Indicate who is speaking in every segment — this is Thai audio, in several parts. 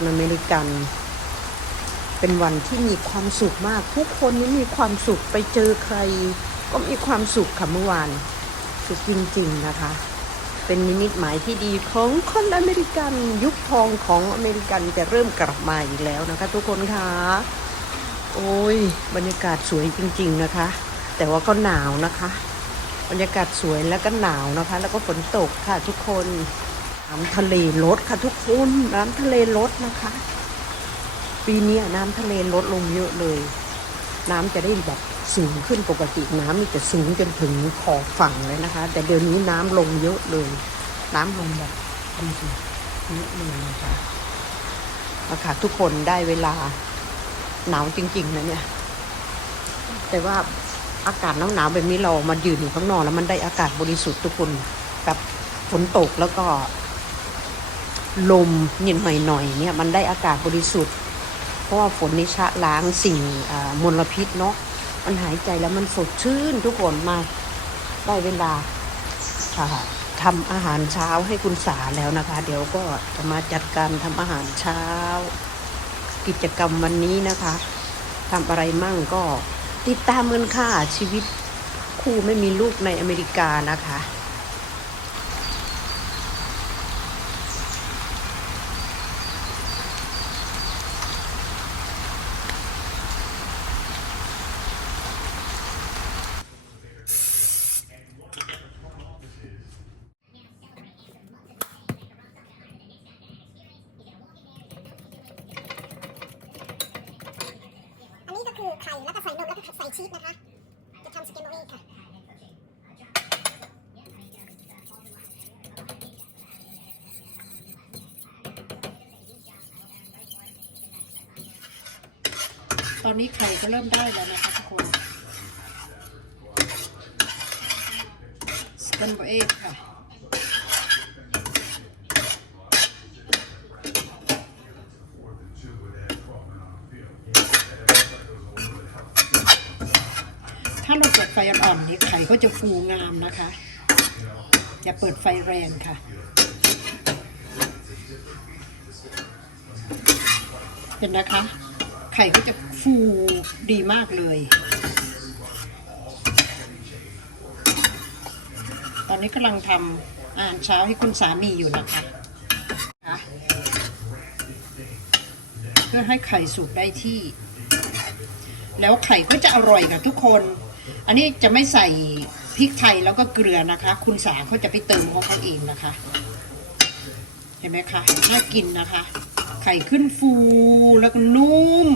Speaker 1: คนอเมริกัน เป็นวันที่มีความสุขมาก ทุกคนนี่มีความสุขไปเจอใคร ก็มีความสุขค่ะเมื่อวานสุขจริงๆนะคะ เป็นนิมิตหมายที่ดีของคนอเมริกันยุคทองของอเมริกันจะเริ่มกลับมาอีกแล้วนะคะ ทุกคนคะโอ้ยบรรยากาศสวยจริง ๆนะคะ แต่ว่าก็หนาวนะคะ บรรยากาศสวยแล้วก็หนาวนะคะ แล้วก็ฝนตกค่ะทุกคน น้ำทะเลลดค่ะทุกคนน้ำทะเลลดนะคะ ปีนี้น้ำทะเลลดลงเยอะเลย น้ำจะได้แบบสูงขึ้นปกติน้ำมันจะสูงจนถึงขอบฝั่งเลยนะคะ แต่เดี๋ยวนี้น้ำลงเยอะเลย น้ำลงแบบดูสิเยอะเลยนะคะมาค่ะทุกคนได้เวลาหนาวจริง ๆนะเนี่ย แต่ว่าอากาศหนาวๆแบบนี้เรามายืนอยู่ข้างนอกแล้วมันได้อากาศบริสุทธิ์ทุกคนแบบฝนตกแล้วก็ ลมนิดหน่อยๆเนี่ยมันได้อากาศบริสุทธิ์ เพราะว่าฝนนี่ชะล้างสิ่งมลพิษเนาะมันหายใจแล้วมันสดชื่นทุกคนมาได้เวลาทำอาหารเช้าให้คุณสาแล้วนะคะ เดี๋ยวก็จะมาจัดการทำอาหารเช้า กิจกรรมวันนี้นะคะทำอะไรมั่งก็ติดตามเงินค่ะชีวิตคู่ไม่มีลูกในอเมริกานะคะ
Speaker 2: อันนี้ก็คือไข่แล้วก็ใส่นมแล้วก็ใส่ชีสนะคะ จะทำสเกมโอเอค่ะ
Speaker 1: ตอนนี้ไข่ก็เริ่มได้แล้วนะคะทุกคนสแกนเอทค่ะ ถ้าเราเปิดไฟอ่อนๆนี่ไข่ก็จะฟูงามนะคะ อย่าเปิดไฟแรงค่ะ เห็นนะคะ ไข่ก็จะฟูดีมากเลย ตอนนี้กำลังทำอาหารเช้าให้คุณสามีอยู่นะคะคะเพื่อให้ไข่สุกได้ที่ แล้วไข่ก็จะอร่อยกับทุกคน อันนี้จะไม่ใส่พริกไทยแล้วก็เกลือนะคะ คุณสาเขาจะไปเติมของเขาเองนะคะ เห็นไหมคะน่ากินนะคะ ไข่ขึ้นฟูแล้วก็นุ่ม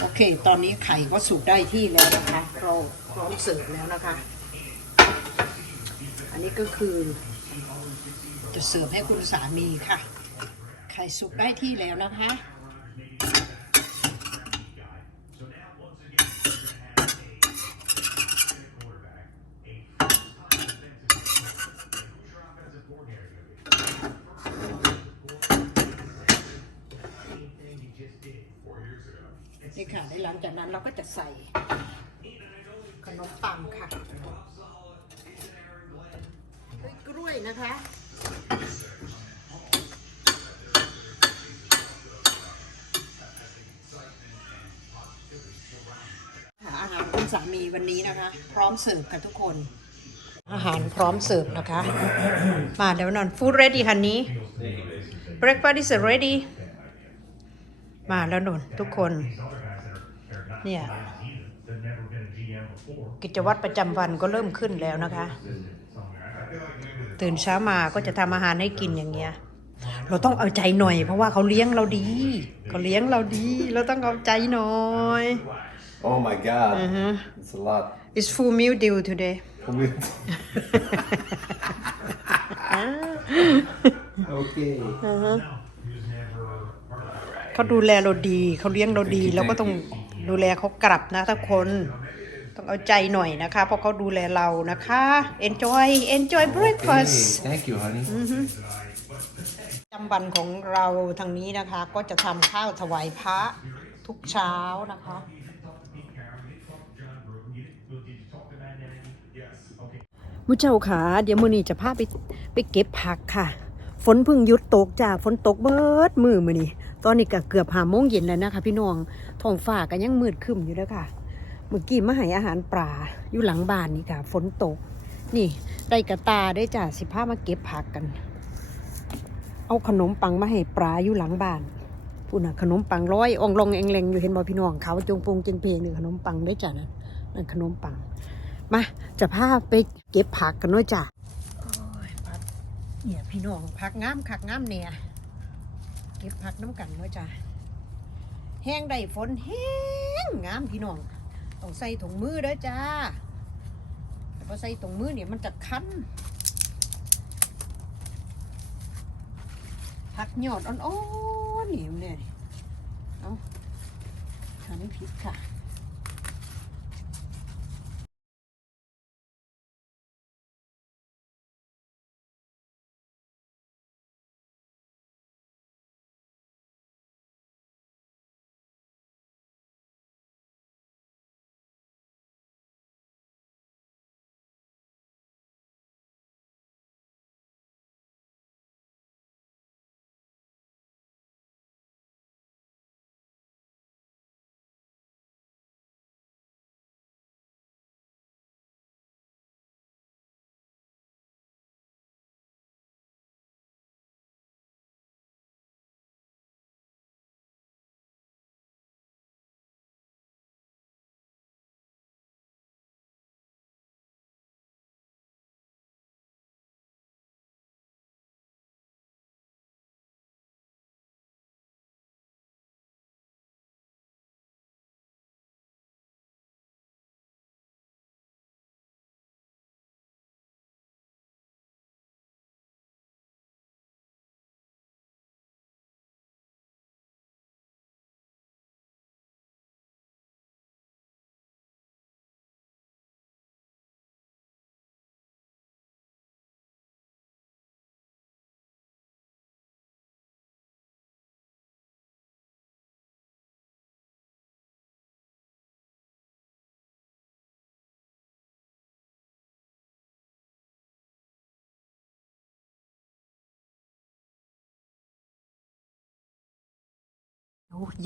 Speaker 1: โอเค ตอนนี้ไข่ก็สุกได้ที่แล้วนะคะ เราพร้อมเสิร์ฟแล้วนะคะ อันนี้ก็คือ จะเสิร์ฟให้คุณสามีค่ะ ไข่สุกได้ที่แล้วนะคะ นี่ค่ะในหลังจา ก็จะใส่ขนมปังค่ะด้วยกล้วยนะคะ อาหารคุณสามีวันนี้นะคะ พร้อมเสิร์ฟค่ะทุกคน อาหารพร้อมเสิร์ฟนะคะ มาเดี๋ยวนอน food ready honey breakfast is ready มาแล้วนนทุกคน เนี่ยกิจวัตรประจำวันก็เริ่มขึ้นแล้วนะคะ ตื่นเช้ามาก็จะทำอาหารให้กินอย่างเงี้ย เราต้องเอาใจหน่อย เพราะว่าเขาเลี้ยงเราดีเขาเลี้ยงเราดี เราต้องเอาใจหน่อย
Speaker 3: Oh my god.
Speaker 1: Uh-huh.
Speaker 3: It's a lot.
Speaker 1: It's full meal deal today
Speaker 3: okay.
Speaker 1: เขาดูแลเราดี เขาเลี้ยงเราดี เราก็ต้อง ดูแลเขากลับนะทุกคน ต้องเอาใจหน่อยนะคะ เพราะเขาดูแลเรานะคะ enjoy enjoy breakfast
Speaker 3: thank you, honey.
Speaker 1: ประจำวันของเราทางนี้นะคะ ก็จะทำข้าวถวายพระทุกเช้านะคะมมุเจ้าขาเดี๋ยวมื้อนี้จะพาไปไปเก็บผักค่ะ ฝนเพิ่งหยุดตกจ้าฝนตกเบิดมือมื้อนี้ ตอนนี้ก็เกือบหาโมงเย็นแล้วนะคะ พี่น้องท้องฟ้าก็ยังมืดคึมอยู่เด้อค่ะ เมื่อกี้มาให้อาหารปลาอยู่หลังบ้านนี่ค่ะ ฝนตก นี่ได้กระตาได้จ้าสิพามาเก็บผักกัน เอาขนมปังมาให้ปลาอยู่หลังบ้านพูดนะขนมปังร้อยอองลงเองแรงอยู่เห็นบ่พี่น้องเขาจงปงจงเพลงนี่ขนมปังได้จ้ะนั่นนั่นขนมปัง มาจะพาไปเก็บผักกันน้อยจ้ะเนี่ยพี่น้องผักงามคักงามเนี่ย เก็บผักน้ำกันเน้อจ้ะแห้งได้ฝนแห้งงามพี่น้องต้องใส่ถุงมือเด้อจ้าแต่พอใส่ถุงมือเนี่ยมันจะคันผักหยอดอ่อนๆนี่มเนี่ยเอาหันผิดค่ะ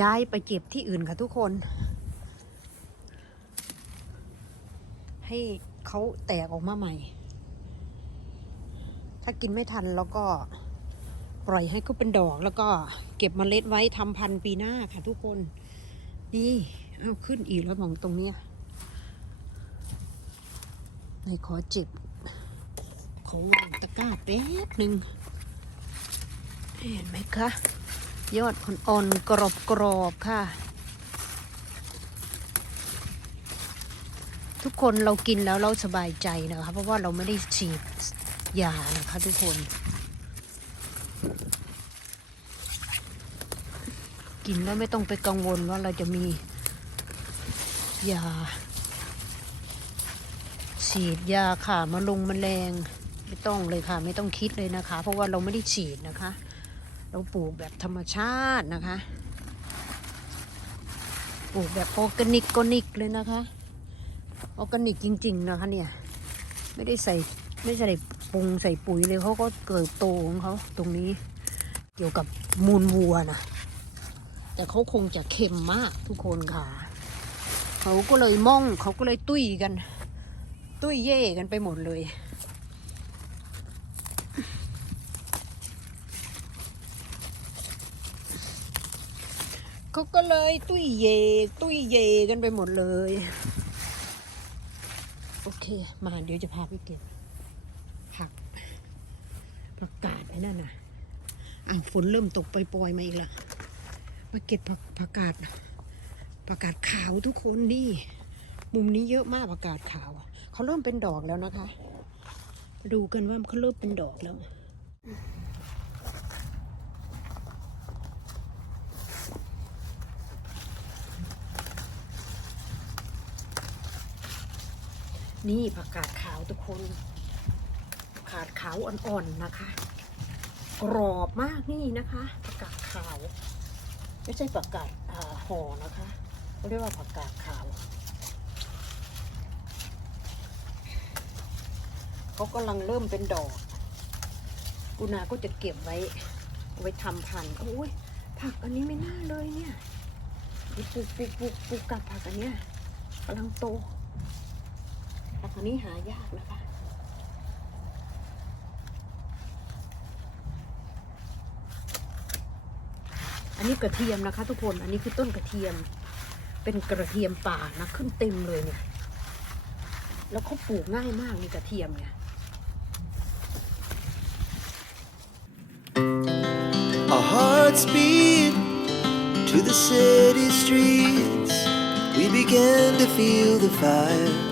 Speaker 1: ย้ายไปเก็บที่อื่นค่ะทุกคน ให้เขาแตกออกมาใหม่ ถ้ากินไม่ทันแล้วก็ปล่อยให้เขาเป็นดอกแล้วก็เก็บมเมล็ดไว้ทำพันธุ์ปีหน้าค่ะทุกคน นี่เอาขึ้นอีกแล้วมองตรงเนี้ยในขอเจ็บขอวางตะกร้าแป๊บหนึ่งเห็นไหมคะ ยอดอ่อนๆกรอบกรอบๆค่ะ ทุกคนเรากินแล้วเราสบายใจนะคะ เพราะว่าเราไม่ได้ฉีดยานะคะทุกคน กินแล้วไม่ต้องไปกังวลว่าเราจะมียา ฉีดยาค่ะมาลงมแมลงไม่ต้องเลยค่ะ ไม่ต้องคิดเลยนะคะ เพราะว่าเราไม่ได้ฉีดนะคะ เราปลูกแบบธรรมชาตินะคะ ปลูกแบบออร์แกนิกกอแกนิกเลยนะคะออร์แกนิกจริง ๆ นะคะเนี่ย ไม่ได้ใส่ไม่ใส่ปรุงใส่ปุ๋ยเลยเขาก็เกิดโตของเขาตรงนี้เกี่ยวกับมูลวัวนะแต่เขาคงจะเค็มมากทุกคนค่ะ เขาก็เลยม่องเขาก็เลยตุ้ยกัน ตุ้ยเย่กันไปหมดเลย เขาก็เลยตุ้ยเย ตุ้ยเยกันไปหมดเลย โอเค มาเดี๋ยวจะพาไปเก็บผักผักกาดไอ้นั่นน่ะอ้าวฝนเริ่มตกปล่อยๆมาอีกละมาเก็บผักผักกาดผักกาดขาวทุกคนนี่มุมนี้เยอะมากผักกาดขาวเขาเริ่มเป็นดอกแล้วนะคะ ดูกันว่าเขาเริ่มเป็นดอกแล้ว นี่ผักกาดขาวทุกคนผักกาดขาวอ่อนๆนะคะ กรอบมากนี่นะคะผักกาดขาว ไม่ใช่ผักกาดห่อนะคะเขาเรียกว่าผักกาดขาวเขากำลังเริ่มเป็นดอกปูนาก็จะเก็บไว้ไว้ทำพันธุ์โอ้ยผักอันนี้ไม่น่าเลยเนี่ยปลูกปลูกปลูกปลูกกับผักอันเนี้ยกำลังโต อันนี้หายากนะคะ อันนี้กระเทียมนะคะ ทุกคน อันนี้คือต้นกระเทียม เป็นกระเทียมป่านะขึ้นเต็มเลยเนี่ย แล้วเขาปลูกง่ายมากนี่กระเทียมเนี่ย
Speaker 4: Our hearts beat to the city streets. We began to feel the fire.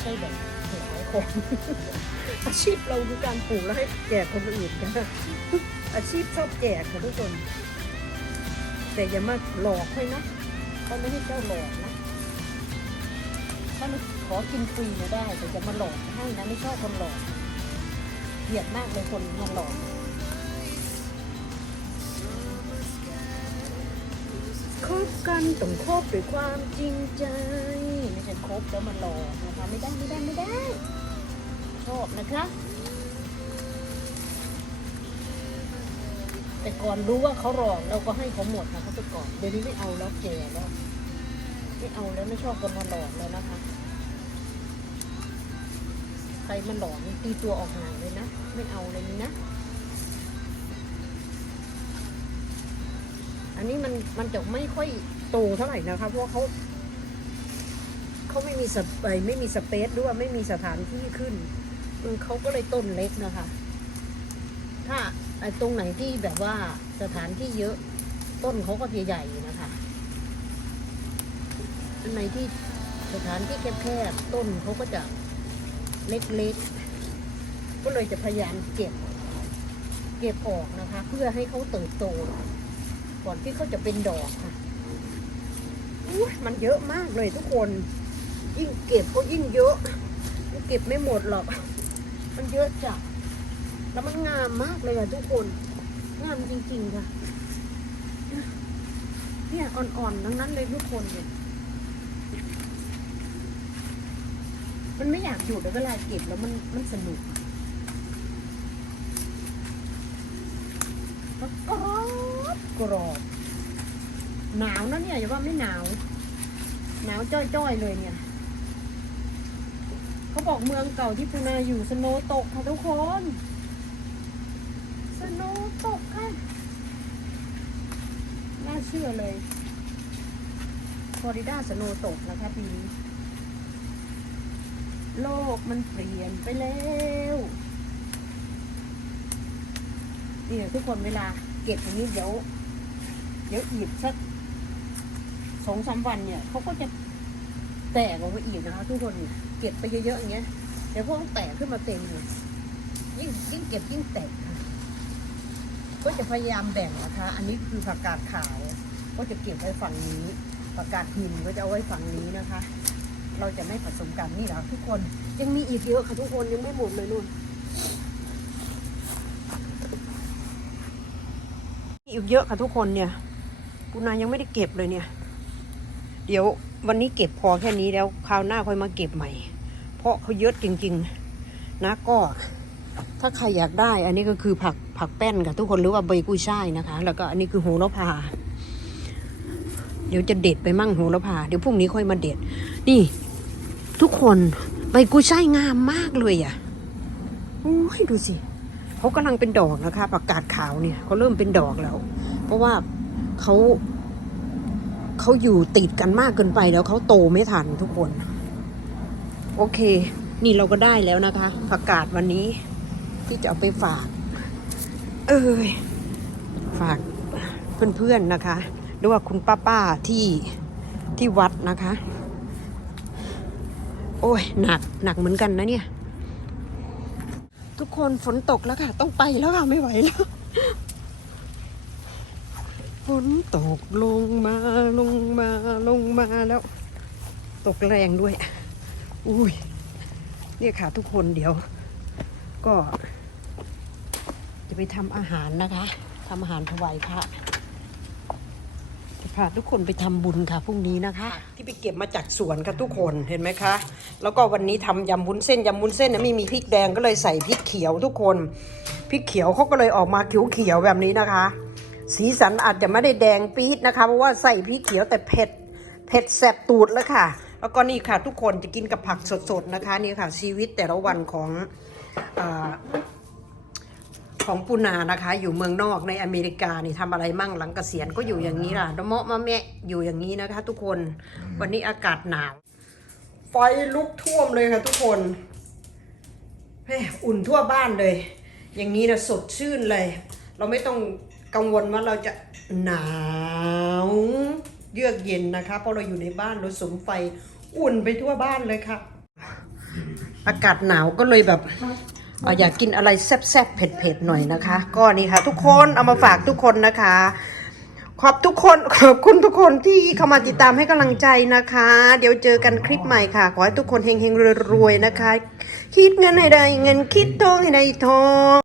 Speaker 1: ใช่แบบหลายคนอาชีพเราคือการปลูกแล้วให้แจกคนอื่นนะอาชีพชอบแจกค่ะทุกคน แต่อย่ามาหลอกให้นะเขาไม่ให้เจ้าหลอกนะถ้าไม่ขอกินฟรีเนี่ยได้แต่จะมาหลอกให้นะไม่ชอบคนหลอกเกลียดมากเลยคนมาหลอกคบกันต้องคบด้วยความจริงใจ ไม่ใช่คบแล้วมาหลอก นะคะไม่ได้ไม่ได้ไม่ได้ชอบนะคะแต่ก่อนรู้ว่าเขาหลอกเราก็ให้เขาหมดนะคะแต่ก่อนเดี๋ยวนี้ไม่เอาแล้วแก่แล้วไม่เอาแล้วไม่ชอบคนมาหลอกแล้วนะคะ ใครมันหลอกนี่ตีตัวออกห่างเลยนะ ไม่เอาเลยนี่นะอันนี้มันมันจะไม่ค่อยโตเท่าไหร่นะคะเพราะเขา เขาไม่มีสเปไม่มีสเปซด้วยไม่มีสถานที่ขึ้นเขาก็เลยต้นเล็กนะคะ ถ้าไอตรงไหนที่แบบว่าสถานที่เยอะ ต้นเขาก็จะใหญ่นะคะอันไหนที่สถานที่แคบๆต้นเขาก็จะเล็กๆ ก็เลยจะพยายามเก็บ เก็บออกนะคะ เพื่อให้เขาเติบโต ก่อนที่เขาจะเป็นดอกค่ะมันเยอะมากเลยทุกคน ยิ่งเก็บก็ยิ่งเยอะมันเก็บไม่หมดหรอก มันเยอะจัดแล้วมันงามมากเลยอะทุกคน งามจริงๆค่ะ เนี่ยอ่อนๆทั้งนั้นเลยทุกคนเนี่ยมันไม่อยากหยุดเลยเวลาเก็บแล้วมันมันสนุกอะแล้วกรอบกรอบ หนาวนะเนี่ยอย่าว่าไม่หนาว หนาวจ้อยๆเลยเนี่ย บอกเมืองเก่าที่ปูนาอยู่สโนว์ตกค่ะทุกคน สโนว์ตกค่ะน่าเชื่อเลยฟลอริดาสโนว์ตกนะคะปีนี้โลกมันเปลี่ยนไปแล้วนี่ทุกคนเวลาเก็บอย่างนี้เดี๋ยว เดี๋ยวอีกสักสองสามวันเนี่ยเขาก็จะ แตกออกมาอีกนะคะทุกคนเก็บไปเยอะๆอย่างเงี้ยเดี๋ยวพวกแตกขึ้นมาเต็มเลยยิ่งยิ่งเก็บยิ่งแตกค่ะก็จะพยายามแบ่งนะคะ อันนี้คือผักกาดขาว ก็จะเก็บไว้ฝั่งนี้ผักกาดหินก็จะเอาไว้ฝั่งนี้นะคะ เราจะไม่ผสมกันนี่แหละทุกคนยังมีอีกเยอะค่ะทุกคนยังไม่หมดเลยนู่นอีกเยอะค่ะทุกคนเนี่ยปูนายังไม่ได้เก็บเลยเนี่ย เดี๋ยว วันนี้เก็บพอแค่นี้แล้วคราวหน้าค่อยมาเก็บใหม่ เพราะเขาเยอะจริง ๆ นะก็ ถ้าใครอยากได้ อันนี้ก็คือผักผักแป้นค่ะทุกคนหรือว่าใบกุ้ยช่ายนะคะ แล้วก็อันนี้คือโหระพา เดี๋ยวจะเด็ดไปมั่งโหระพา เดี๋ยวพรุ่งนี้ค่อยมาเด็ด นี่ ทุกคนใบกุ้ยช่ายงามมากเลยอะโอ้ยดูสิเขากำลังเป็นดอกนะคะผักกาดขาวเนี่ยเขาเริ่มเป็นดอกแล้ว เพราะว่าเขา เขาอยู่ติดกันมากเกินไปแล้วเขาโตไม่ทันทุกคน โอเค นี่เราก็ได้แล้วนะคะ ผักกาดวันนี้ ที่จะเอาไปฝาก เอ้ยฝากเพื่อนๆนะคะ หรือว่าคุณป้าๆที่ที่วัดนะคะ โอ้ยหนักหนักเหมือนกันนะเนี่ย ทุกคนฝนตกแล้วค่ะ ต้องไปแล้วค่ะ ไม่ไหวแล้ว นตกลงมาลงมาลงมาแล้ว ตกแรงด้วย อุ้ยเนี่ยค่ะทุกคนเดี๋ยว ก็ จะไปทำอาหารนะคะทำอาหารถวายพระจะพาทุกคนไปทำบุญค่ะพรุ่งนี้นะคะ ที่ไปเก็บมาจากสวนค่ะทุกคนเห็นไหมคะ แล้วก็วันนี้ทำยำวุ้นเส้นยำวุ้นเส้นเนี่ยไม่มีพริกแดงก็เลยใส่พริกเขียวทุกคนพริกเขียวเขาก็เลยออกมาเขียวๆแบบนี้นะคะ สีสันอาจจะไม่ได้แดงปี๊ดนะคะ เพราะว่าใส่พริกเขียวแต่เผ็ด เผ็ดแสบตูดแล้วค่ะ แล้วก็นี่ค่ะทุกคนจะกินกับผักสดๆนะคะนี่ค่ะ ชีวิตแต่ละวันของอของปูนานะคะ อยู่เมืองนอกในอเมริกานี่ทำอะไรมั่งหลังเกษียณก็อยู่อย่างนี้ล่ะดะเมะมะแมะอยู่อย่างนี้นะคะ ทุกคนวันนี้อากาศหนาว ไฟลุกท่วมเลยค่ะ ทุกคนแม่อุ่นทั่วบ้านเลย อย่างนี้นะสดชื่นเลย เราไม่ต้อง กังวลว่าเราจะหนาวเยือกเย็นนะคะ เพราะเราอยู่ในบ้านเราสมไฟอุ่นไปทั่วบ้านเลยค่ะ อากาศหนาวก็เลยแบบอออยากกินอะไรแซ่บๆเผ็ดๆหน่อยนะคะ ก็นี่ค่ะ ทุกคนเอามาฝากทุกคนนะคะ ขอบทุกคนขอบคุณทุกคนที่เข้ามาติดตามให้กำลังใจนะคะ เดี๋ยวเจอกันคลิปใหม่ค่ะ ขอให้ทุกคนเฮงๆรวยๆนะคะ คิดเงินให้ได้เงินคิดทองให้ได้ทอง